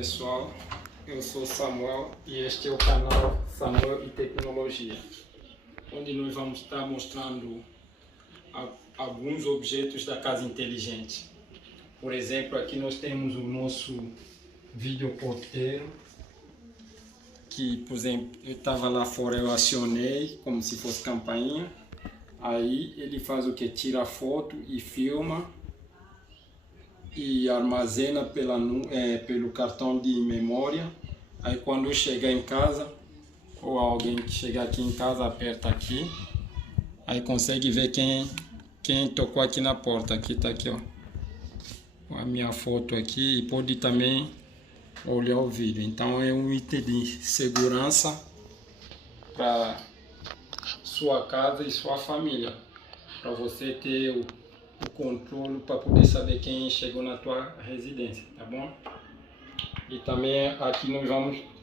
pessoal, eu sou Samuel e este é o canal Samuel e Tecnologia, onde nós vamos estar mostrando alguns objetos da casa inteligente. Por exemplo, aqui nós temos o nosso videoporteiro, que, por exemplo, eu estava lá fora, eu acionei como se fosse campainha, aí ele faz o que? Tira foto e filma e armazena pelo cartão de memória. Aí quando eu chegar em casa, ou alguém que chegar aqui em casa, aperta aqui, aí consegue ver quem tocou aqui na porta. Aqui tá aqui, ó, a minha foto aqui, e pode também olhar o vídeo. Então é um item de segurança para sua casa e sua família, para você ter o controle, para poder saber quem chegou na tua residência, tá bom? E também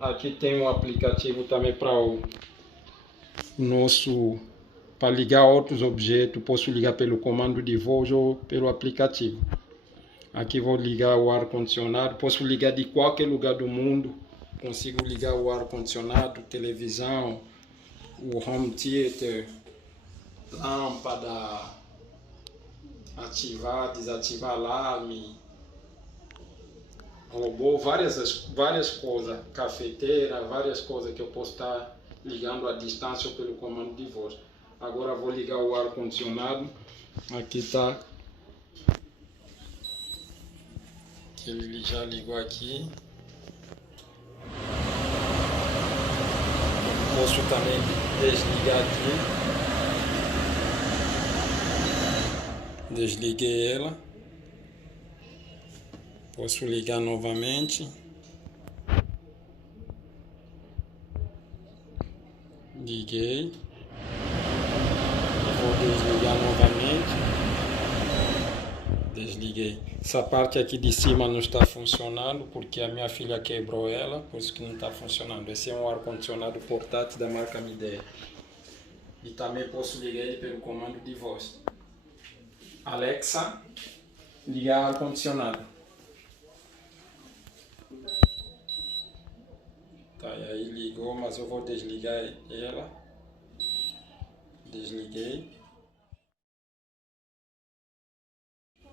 aqui tem um aplicativo também para o nosso, para ligar outros objetos. Posso ligar pelo comando de voz ou pelo aplicativo. Aqui vou ligar o ar condicionado, posso ligar de qualquer lugar do mundo, consigo ligar o ar condicionado, televisão, o home theater, lâmpada, ativar, desativar alarme, robô, várias coisas, cafeteira, várias coisas que eu posso estar ligando à distância ou pelo comando de voz. Agora vou ligar o ar condicionado. Aqui está, ele já ligou aqui. Posso também desligar aqui. Desliguei ela. Posso ligar novamente. Liguei. Vou desligar novamente. Desliguei. Essa parte aqui de cima não está funcionando porque a minha filha quebrou ela, por isso que não está funcionando. Esse é um ar-condicionado portátil da marca Midea. E também posso ligar ele pelo comando de voz. Alexa, ligar ar-condicionado. Tá, e aí ligou, mas eu vou desligar ela. Desliguei.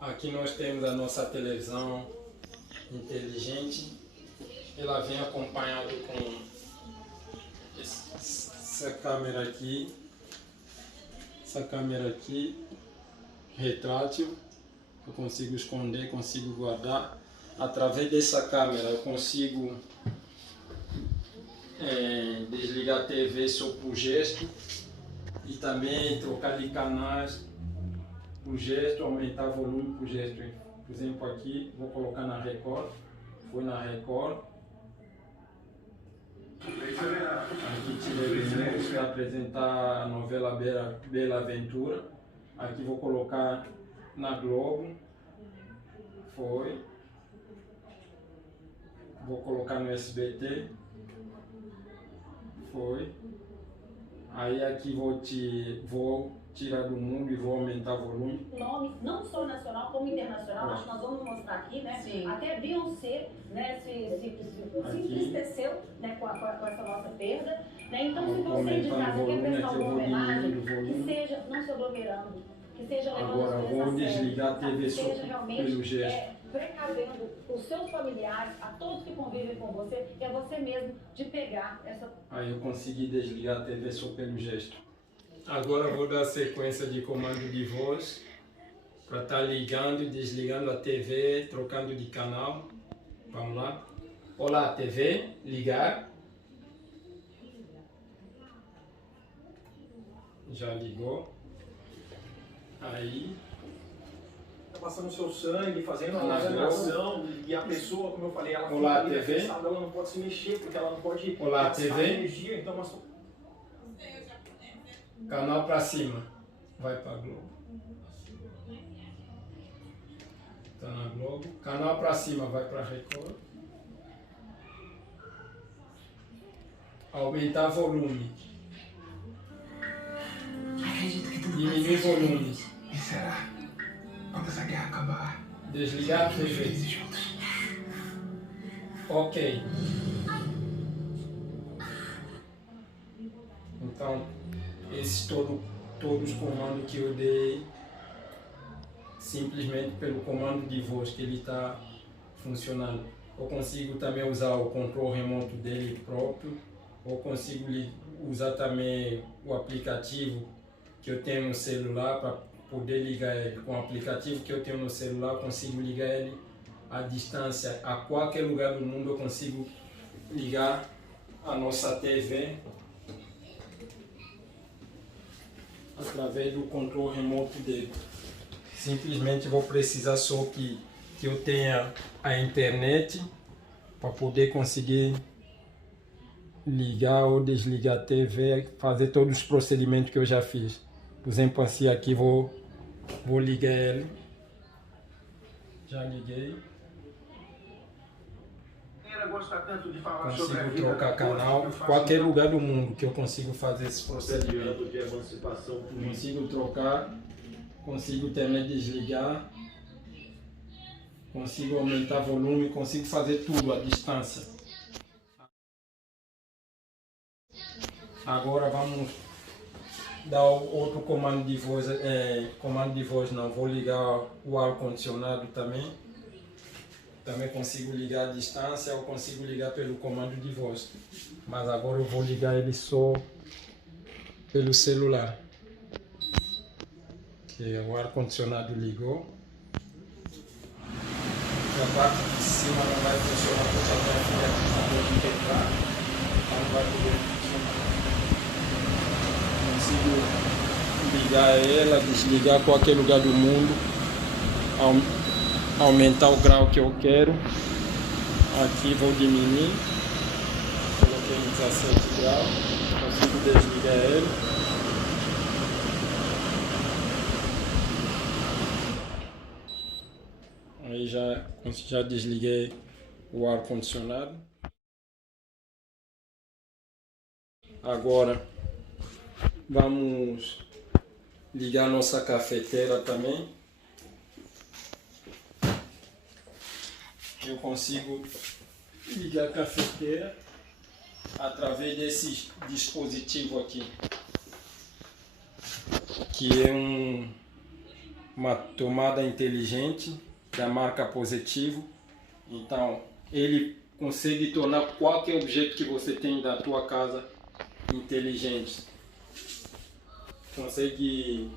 Aqui nós temos a nossa televisão inteligente. Ela vem acompanhado com essa câmera aqui. Essa câmera aqui, retrátil. Eu consigo esconder, consigo guardar. Através dessa câmera eu consigo desligar a TV só por gesto e também trocar de canais por gesto, aumentar o volume por gesto. Por exemplo, aqui vou colocar na Record, foi na Record. Aqui tirei o menu para apresentar a novela Bela Aventura. Aqui vou colocar na Globo, foi. Vou colocar no SBT, foi. Aí aqui vou tirar do mundo e vou aumentar o volume. Nome não só nacional como internacional, acho que nós vamos mostrar aqui, né? Sim. Até Beyoncé, né, se entristeceu, né, com essa nossa perda. Né? Então, se você de casa quer prestar alguma homenagem, que seja, não se aglomerando, que seja levando agora as coisas vou desligar a TV que seja realmente pelo gesto. Precavendo os seus familiares, a todos que convivem com você, é você mesmo de pegar essa... Aí eu consegui desligar a TV só pelo gesto. Agora vou dar sequência de comando de voz para estar ligando e desligando a TV, trocando de canal. Vamos lá. Olá, TV, ligar. Já ligou. Aí. Tá passando o seu sangue, fazendo uma examinação, e a pessoa, como eu falei, ela Olá, fica ali TV. estressada, ela não pode se mexer, porque ela não pode Olá, gastar TV. energia, então Canal para cima, vai para Globo. Tá na Globo. Canal para cima, vai para Record. Aumentar volume. Acredito que tudo Diminuir volume. O que será? Quando essa guerra acabar, Desligar a TV. felizes juntos. Ok. Então, esses todos os comandos que eu dei, simplesmente pelo comando de voz que ele está funcionando. Eu consigo também usar o controle remoto dele próprio, ou consigo usar também o aplicativo que eu tenho no celular para poder ligar ele. Com o aplicativo que eu tenho no celular, eu consigo ligar ele à distância. A qualquer lugar do mundo eu consigo ligar a nossa TV através do controle remoto dele. Simplesmente vou precisar só que eu tenha a internet para poder conseguir ligar ou desligar a TV, fazer todos os procedimentos que eu já fiz. Por exemplo, assim aqui vou ligar ele. Já liguei. Consigo trocar canal, qualquer lugar do mundo que eu consigo fazer esse procedimento de emancipação. Consigo trocar, consigo também desligar, consigo aumentar volume, consigo fazer tudo à distância. Agora vamos dar outro comando de voz, não, vou ligar o ar-condicionado também. Também consigo ligar à distância ou consigo ligar pelo comando de voz. Mas agora eu vou ligar ele só pelo celular. Que o ar-condicionado ligou. A parte de cima não vai funcionar porque a minha filha acabou de entrar. Então não vai poder funcionar. Consigo ligar ela, desligar qualquer lugar do mundo. Aumentar o grau que eu quero. Aqui vou diminuir. Coloquei em 17 graus. Consigo desligar ele. Aí já desliguei o ar condicionado. Agora vamos ligar nossa cafeteira também. Eu consigo ligar a cafeteira através desse dispositivo aqui, que é uma tomada inteligente da marca Positivo. Então ele consegue tornar qualquer objeto que você tem da tua casa inteligente. Consegue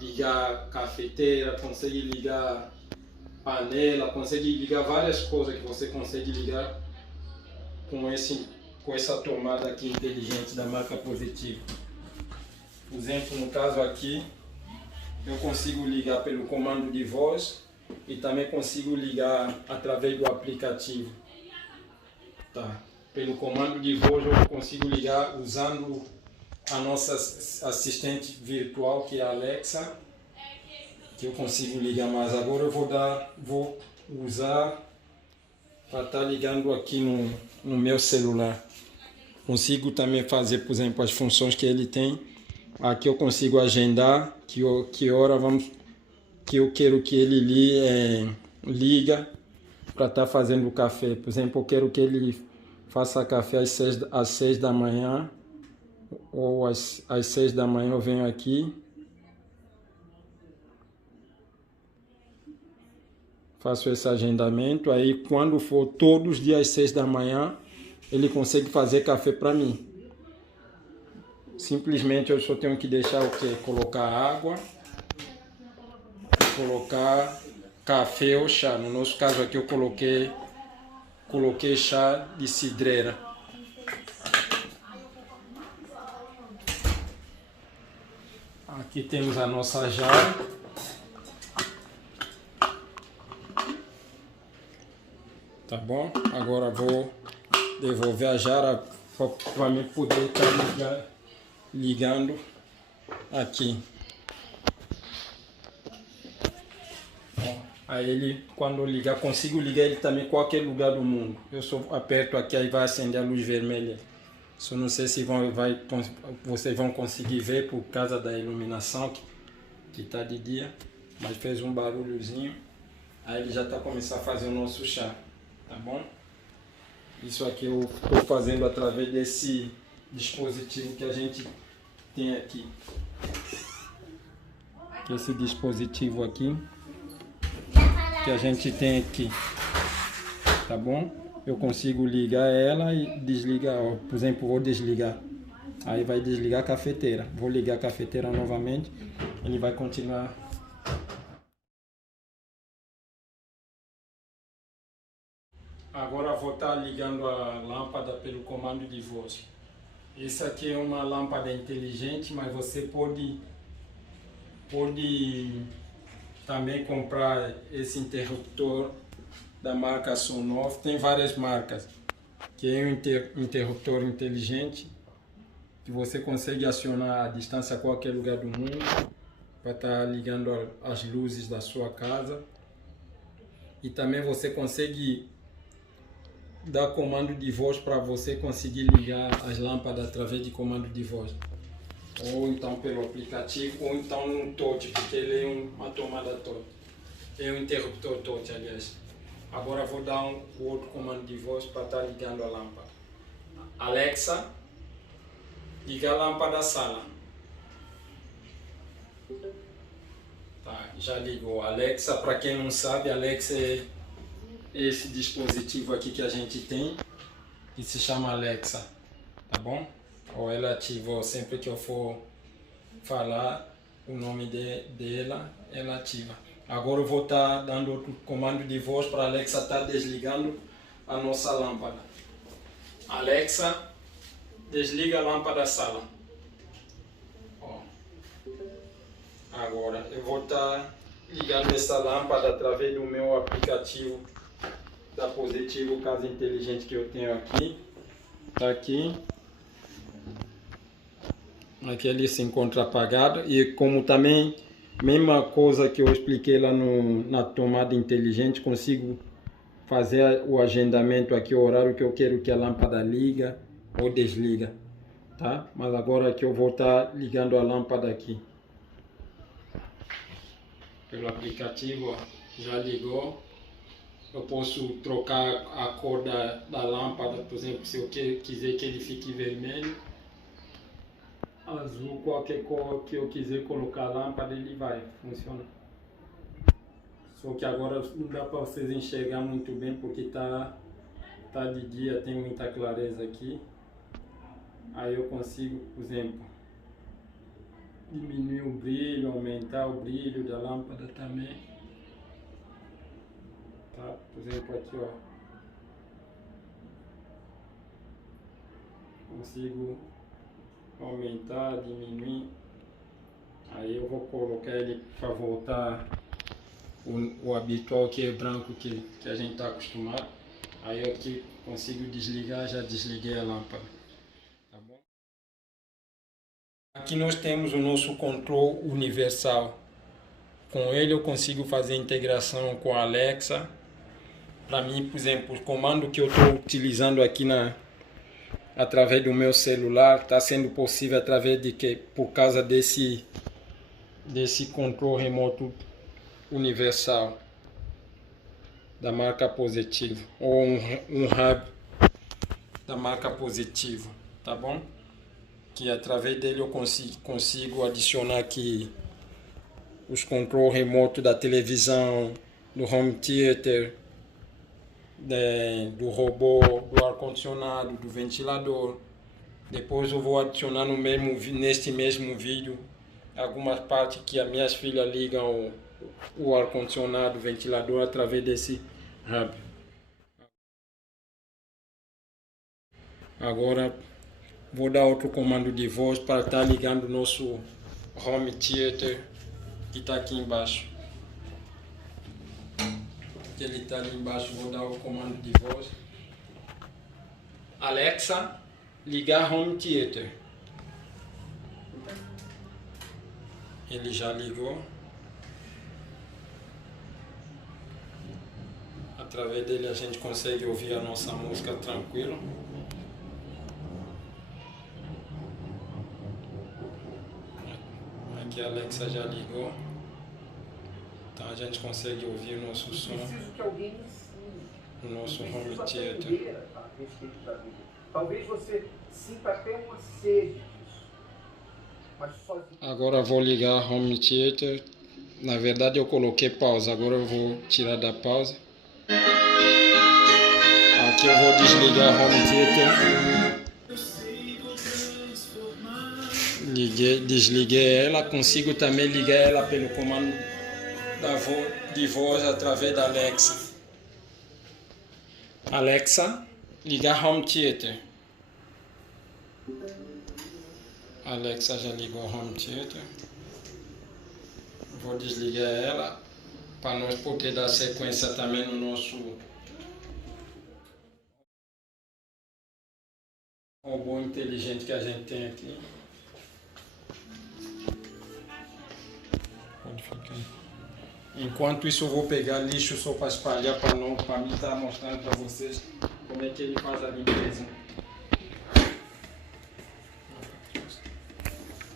ligar cafeteira, consegue ligar panela, consegue ligar várias coisas que você consegue ligar com essa tomada aqui inteligente da marca Positivo. Por exemplo, no caso aqui, eu consigo ligar pelo comando de voz e também consigo ligar através do aplicativo. Tá. Pelo comando de voz eu consigo ligar usando a nossa assistente virtual, que é a Alexa, que eu consigo ligar, mas agora eu vou usar para estar ligando aqui no meu celular. Consigo também fazer, por exemplo, as funções que ele tem. Aqui eu consigo agendar que hora que eu quero que ele liga para estar fazendo o café. Por exemplo, eu quero que ele faça café às 6 da manhã, ou às 6 da manhã eu venho aqui, faço esse agendamento. Aí quando for todos os dias às 6 da manhã, ele consegue fazer café para mim. Simplesmente eu só tenho que deixar o quê? Colocar água, colocar café ou chá. No nosso caso aqui eu coloquei chá de cidreira. Aqui temos a nossa jarra. Tá bom? Agora vou devolver a jarra para me poder estar ligando aqui. Aí ele, quando eu ligar, consigo ligar ele também em qualquer lugar do mundo. Eu só aperto aqui, aí vai acender a luz vermelha. Só não sei se vocês vão conseguir ver por causa da iluminação que está de dia, mas fez um barulhozinho. Aí ele já está começando a fazer o nosso chá, tá bom? Isso aqui eu estou fazendo através desse dispositivo que a gente tem aqui. Esse dispositivo aqui que a gente tem aqui, tá bom? Eu consigo ligar ela e desligar, ó, por exemplo, vou desligar. Aí vai desligar a cafeteira. Vou ligar a cafeteira novamente, ele vai continuar. Agora vou estar ligando a lâmpada pelo comando de voz. Essa aqui é uma lâmpada inteligente, mas você pode também comprar esse interruptor da marca Sonoff. Tem várias marcas, que é um interruptor inteligente que você consegue acionar à distância a qualquer lugar do mundo para estar ligando as luzes da sua casa. E também você consegue dar comando de voz para você conseguir ligar as lâmpadas através de comando de voz. Ou então pelo aplicativo, ou então num touch, porque ele é uma tomada touch. É um interruptor touch, aliás. Agora vou dar o outro comando de voz para estar ligando a lâmpada. Alexa, liga a lâmpada da sala. Tá, já ligou. Alexa, para quem não sabe, Alexa é esse dispositivo aqui que a gente tem, que se chama Alexa, tá bom? Ou ela ativa, sempre que eu for falar o nome dela, ela ativa. Agora eu vou estar dando outro comando de voz para a Alexa estar desligando a nossa lâmpada. Alexa, desliga a lâmpada da sala. Ó. Agora eu vou estar ligando essa lâmpada através do meu aplicativo da Positivo Casa Inteligente que eu tenho aqui. Tá aqui. Aqui ele se encontra apagado, e como também, mesma coisa que eu expliquei lá na tomada inteligente, consigo fazer o agendamento aqui, o horário que eu quero que a lâmpada liga ou desliga, tá? Mas agora aqui eu vou estar ligando a lâmpada aqui. Pelo aplicativo, ó, já ligou. Eu posso trocar a cor da lâmpada, por exemplo, se eu quiser que ele fique vermelho, azul, qualquer cor que eu quiser colocar a lâmpada, ele vai funcionar. Só que agora não dá para vocês enxergar muito bem porque tá de dia, tem muita clareza aqui. Aí eu consigo, por exemplo, diminuir o brilho, aumentar o brilho da lâmpada também. Tá? Por exemplo, aqui, ó. Consigo aumentar, diminuir. Aí eu vou colocar ele para voltar o habitual, que é branco, que a gente está acostumado. Aí eu aqui consigo desligar, já desliguei a lâmpada. Tá bom? Aqui nós temos o nosso controle universal. Com ele eu consigo fazer integração com a Alexa. Para mim, por exemplo, o comando que eu estou utilizando aqui através do meu celular está sendo possível através de que, por causa desse controle remoto universal da marca Positivo, ou um hub da marca Positivo, tá bom? Que através dele eu consigo adicionar aqui os controles remotos da televisão, do home theater, do robô, do ar-condicionado, do ventilador. Depois eu vou adicionar neste mesmo vídeo algumas partes que as minhas filhas ligam o ar-condicionado, o ventilador através desse hub. Agora vou dar outro comando de voz para estar ligando o nosso home theater que está aqui embaixo. Ele está ali embaixo, vou dar o comando de voz. Alexa, ligar home theater. Ele já ligou. Através dele a gente consegue ouvir a nossa música tranquilo. Aqui a Alexa já ligou. Então a gente consegue ouvir o nosso som, Preciso que alguém o nosso home theater. restrito da vida. Talvez você sinta até uma sede disso, mas sozinho. Agora vou ligar a home theater. Na verdade eu coloquei pausa, agora eu vou tirar da pausa. Aqui eu vou desligar a home theater. Desliguei ela, consigo também ligar ela pelo comando de voz através da Alexa. Alexa, ligar home theater. Alexa já ligou a home theater. Vou desligar ela para nós poder dar sequência também no nosso robô inteligente que a gente tem aqui. Pode ficar. Enquanto isso eu vou pegar lixo só para espalhar para mim estar mostrando para vocês como é que ele faz a limpeza.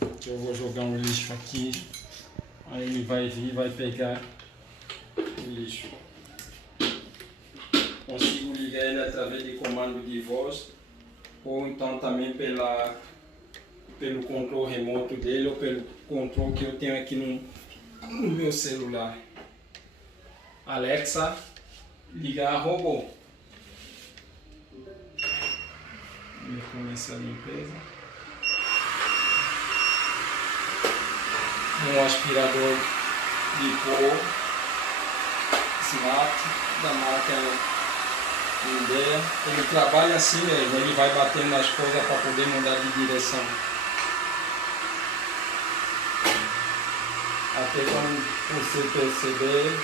Aqui eu vou jogar um lixo aqui. Aí ele vai vir e vai pegar o lixo. Consigo ligar ele através de comando de voz ou então também pelo controle remoto dele ou pelo controle que eu tenho aqui no meu celular. Alexa, ligar robô. Vamos começar a limpeza. Um aspirador de pó Smart da marca Nivea. Ele trabalha assim mesmo, ele vai batendo nas coisas para poder mudar de direção. Até quando você perceber,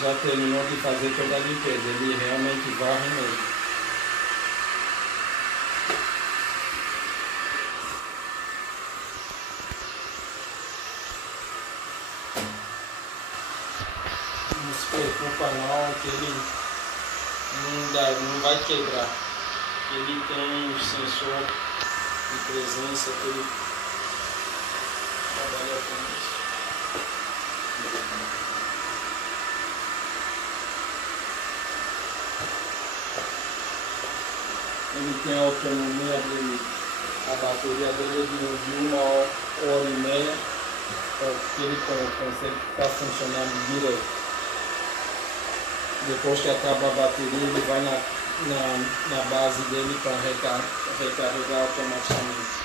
já terminou de fazer toda a limpeza, ele realmente varre mesmo. Não se preocupa não, que ele não vai quebrar. Ele tem um sensor de presença que ele trabalha com isso. Ele tem a autonomia dele, a bateria dele é de 1h30, que ele consegue ficar funcionando direto. Depois que acaba a bateria, ele vai na base dele para recarregar automaticamente.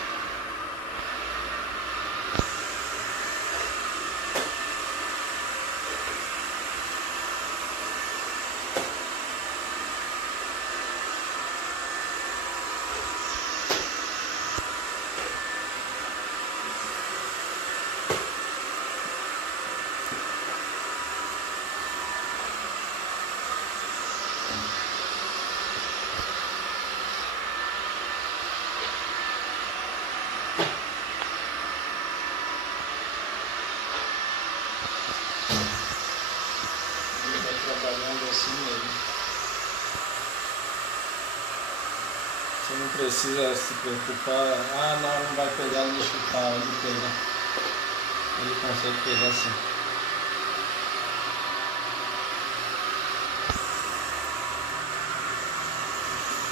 Trabalhando assim mesmo. Você não precisa se preocupar, não vai pegar lixo tal, ele pega. Ele consegue pegar assim.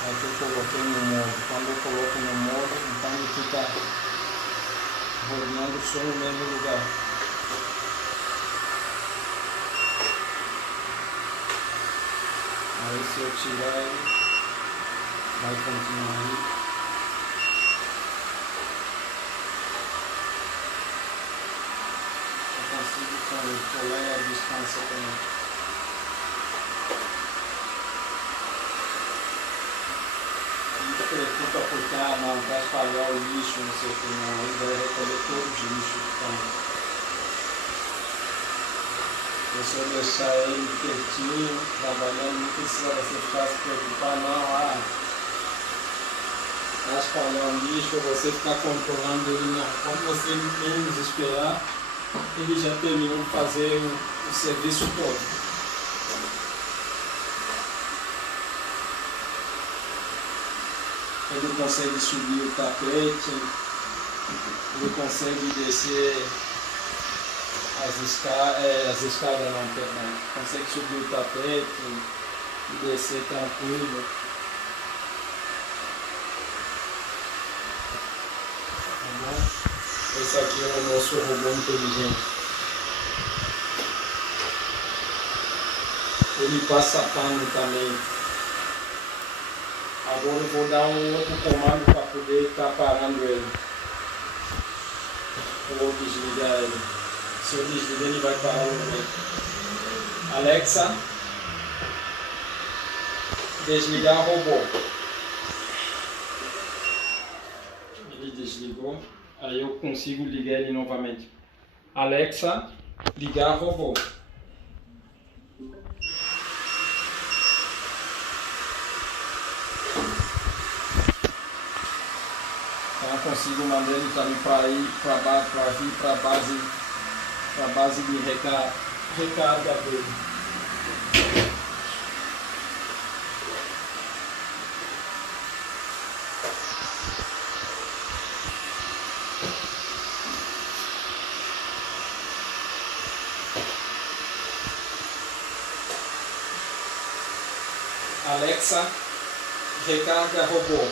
Aqui eu coloquei no modo. Quando eu coloco no modo, então ele fica rodando só no mesmo lugar. Aí se eu tirar ele, vai continuar aí. Eu consigo colar a distância também. Não se preocupa porque, não, vai espalhar o lixo, não sei o que, não. Ele vai recolher todos os lixos que estão. Se eu deixar ele quietinho, trabalhando, não precisa você ficar se preocupar, não, vai espalhar um lixo ou você ficar controlando ele, não. Quando você menos esperar, ele já terminou de fazer o serviço todo. Ele consegue subir o tapete, ele consegue descer as escadas não, perdão. Consegue subir o tapete e descer tranquilo. Esse aqui é o nosso robô inteligente. Ele passa pano também. Agora eu vou dar um outro comando para poder estar parando ele. Eu vou desligar ele. Se eu desligar, ele vai parar o momento. Alexa, desligar o robô. Ele desligou. Aí eu consigo ligar ele novamente. Alexa, ligar o robô. Então eu consigo mandar ele também para ir para a base de recarga dele. Alexa, recarga robô.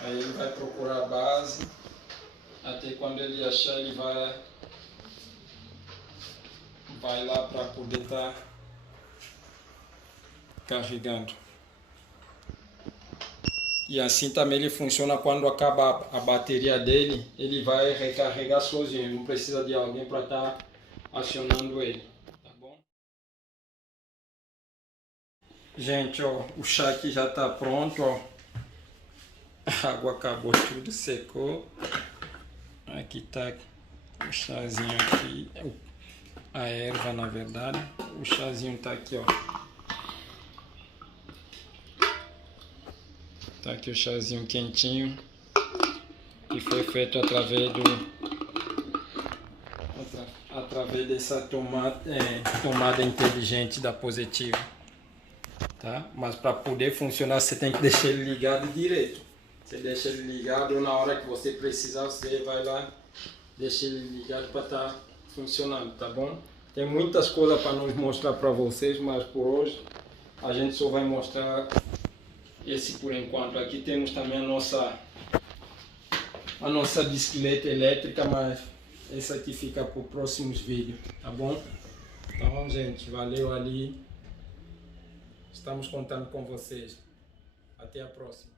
Aí ele vai procurar a base, até quando ele achar ele vai lá para poder estar carregando. E assim também ele funciona quando acaba a bateria dele, ele vai recarregar sozinho, não precisa de alguém para estar acionando ele. Gente, ó, o chá aqui já tá pronto, ó. A água acabou, tudo secou. Aqui tá o chazinho aqui, a erva na verdade. O chazinho tá aqui, ó. Tá aqui o chazinho quentinho, que foi feito através dessa tomada inteligente da Positivo. Tá? Mas para poder funcionar você tem que deixar ele ligado direito. Você deixa ele ligado, na hora que você precisar você vai lá, deixa ele ligado para estar funcionando, tá bom? Tem muitas coisas para nos mostrar para vocês, mas por hoje a gente só vai mostrar esse por enquanto. Aqui temos também a nossa bicicleta elétrica, mas essa aqui fica para os próximos vídeos, tá bom? Então, gente, valeu ali. Estamos contando com vocês. Até a próxima.